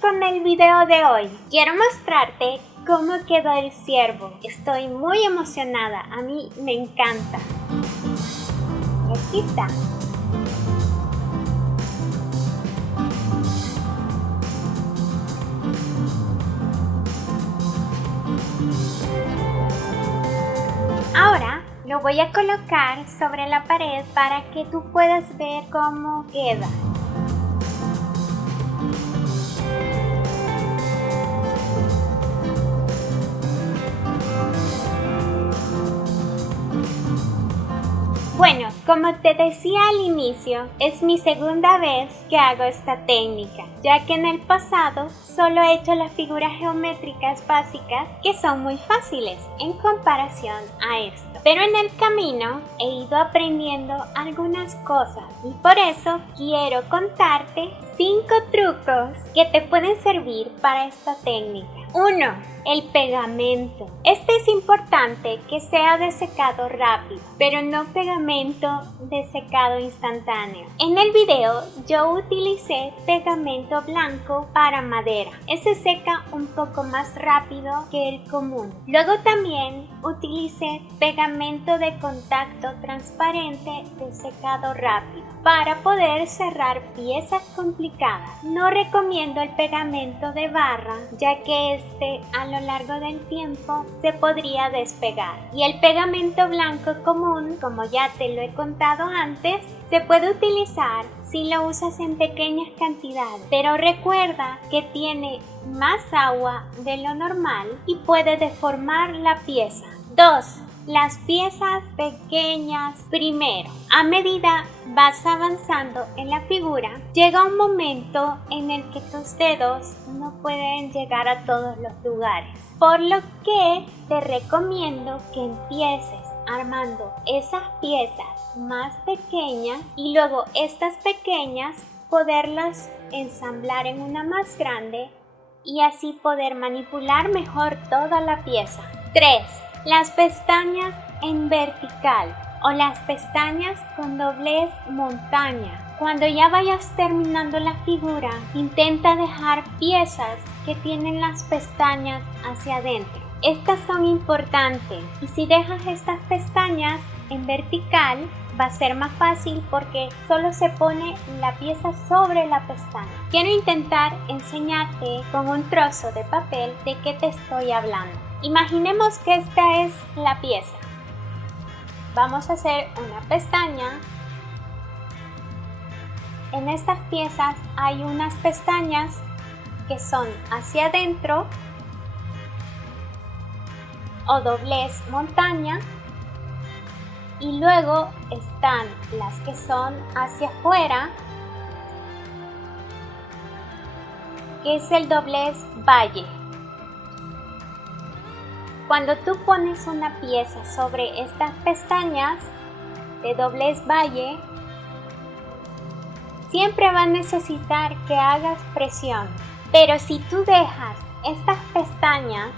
con el video de hoy. Quiero mostrarte cómo quedó el ciervo. Estoy muy emocionada, a mí me encanta. Aquí está. Ahora lo voy a colocar sobre la pared para que tú puedas ver cómo queda. Bueno, como te decía al inicio, es mi segunda vez que hago esta técnica, ya que en el pasado solo he hecho las figuras geométricas básicas que son muy fáciles en comparación a esto. Pero en el camino he ido aprendiendo algunas cosas y por eso quiero contarte 5 trucos que te pueden servir para esta técnica. 1. El pegamento. Este es importante que sea de secado rápido, pero no pegamento de secado instantáneo. En el video yo utilicé pegamento blanco para madera. Ese seca un poco más rápido que el común. Luego también utilicé pegamento de contacto transparente de secado rápido para poder cerrar piezas complicadas. No recomiendo el pegamento de barra, ya que este a lo largo del tiempo se podría despegar. Y el pegamento blanco común, como ya te lo he contado antes, se puede utilizar si lo usas en pequeñas cantidades, pero recuerda que tiene más agua de lo normal y puede deformar la pieza. 2. Las piezas pequeñas primero. A medida vas avanzando en la figura, llega un momento en el que tus dedos no pueden llegar a todos los lugares, por lo que te recomiendo que empieces armando esas piezas más pequeñas y luego estas pequeñas poderlas ensamblar en una más grande y así poder manipular mejor toda la pieza. 3. Las pestañas en vertical o las pestañas con doblez montaña. Cuando ya vayas terminando la figura, intenta dejar piezas que tienen las pestañas hacia adentro. Estas son importantes y si dejas estas pestañas en vertical va a ser más fácil porque solo se pone la pieza sobre la pestaña. Quiero intentar enseñarte con un trozo de papel de qué te estoy hablando. Imaginemos que esta es la pieza. Vamos a hacer una pestaña. En estas piezas hay unas pestañas que son hacia adentro o doblez montaña y luego están las que son hacia afuera, que es el doblez valle. Cuando tú pones una pieza sobre estas pestañas de doblez valle, siempre va a necesitar que hagas presión. Pero si tú dejas estas pestañas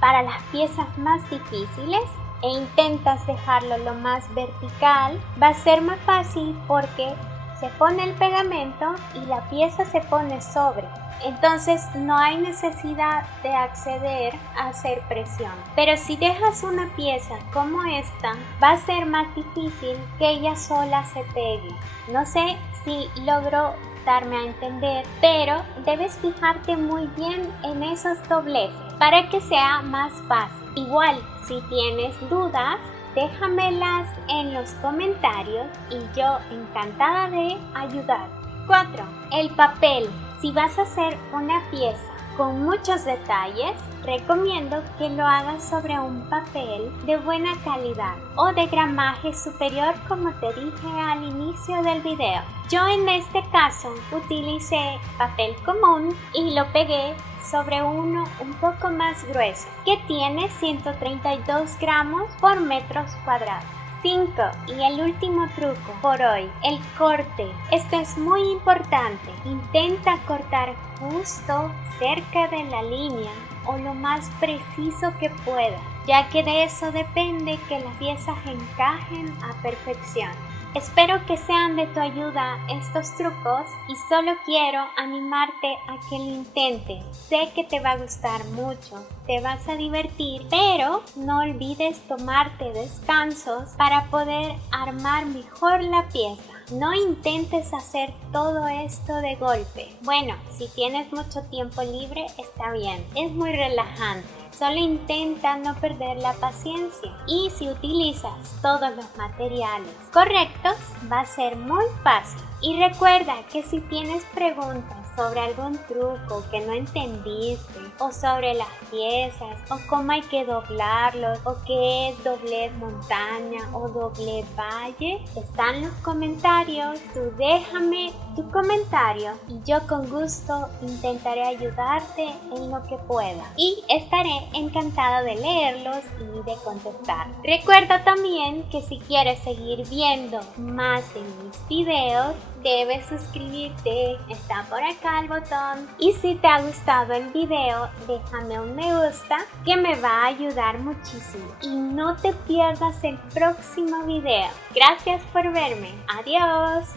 para las piezas más difíciles e intentas dejarlo lo más vertical, va a ser más fácil porque se pone el pegamento y la pieza se pone sobre. Entonces no hay necesidad de acceder a hacer presión. Pero si dejas una pieza como esta, va a ser más difícil que ella sola se pegue. No sé si logro darme a entender, pero debes fijarte muy bien en esos dobleces para que sea más fácil. Igual, si tienes dudas, déjamelas en los comentarios y yo encantada de ayudar. 4. El papel. Si vas a hacer una pieza con muchos detalles, recomiendo que lo hagas sobre un papel de buena calidad o de gramaje superior, como te dije al inicio del video. Yo en este caso utilicé papel común y lo pegué sobre uno un poco más grueso, que tiene 132 gramos por metros cuadrados. 5. Y el último truco por hoy, el corte. Esto es muy importante. Intenta cortar justo cerca de la línea o lo más preciso que puedas, ya que de eso depende que las piezas encajen a perfección. Espero que sean de tu ayuda estos trucos y solo quiero animarte a que lo intentes. Sé que te va a gustar mucho, te vas a divertir, pero no olvides tomarte descansos para poder armar mejor la pieza. No intentes hacer todo esto de golpe. Bueno, si tienes mucho tiempo libre está bien, es muy relajante. Solo intenta no perder la paciencia y si utilizas todos los materiales correctos va a ser muy fácil. Y recuerda que si tienes preguntas sobre algún truco que no entendiste o sobre las piezas o cómo hay que doblarlos o qué es doblez montaña o doblez valle, están los comentarios. Tú déjame tu comentario y yo con gusto intentaré ayudarte en lo que pueda y estaré encantada de leerlos y de contestar. Recuerda también que si quieres seguir viendo más de mis videos debes suscribirte, está por acá el botón, y si te ha gustado el video déjame un me gusta que me va a ayudar muchísimo y no te pierdas el próximo video. Gracias por verme, adiós.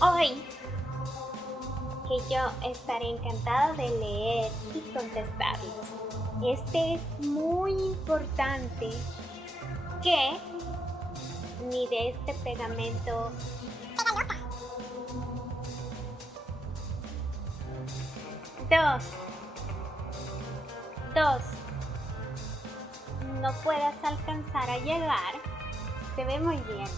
Hoy que yo estaré encantada de leer y contestarlos. Este es muy importante que mire este pegamento. Dos, no puedas alcanzar a llegar. Se ve muy bien.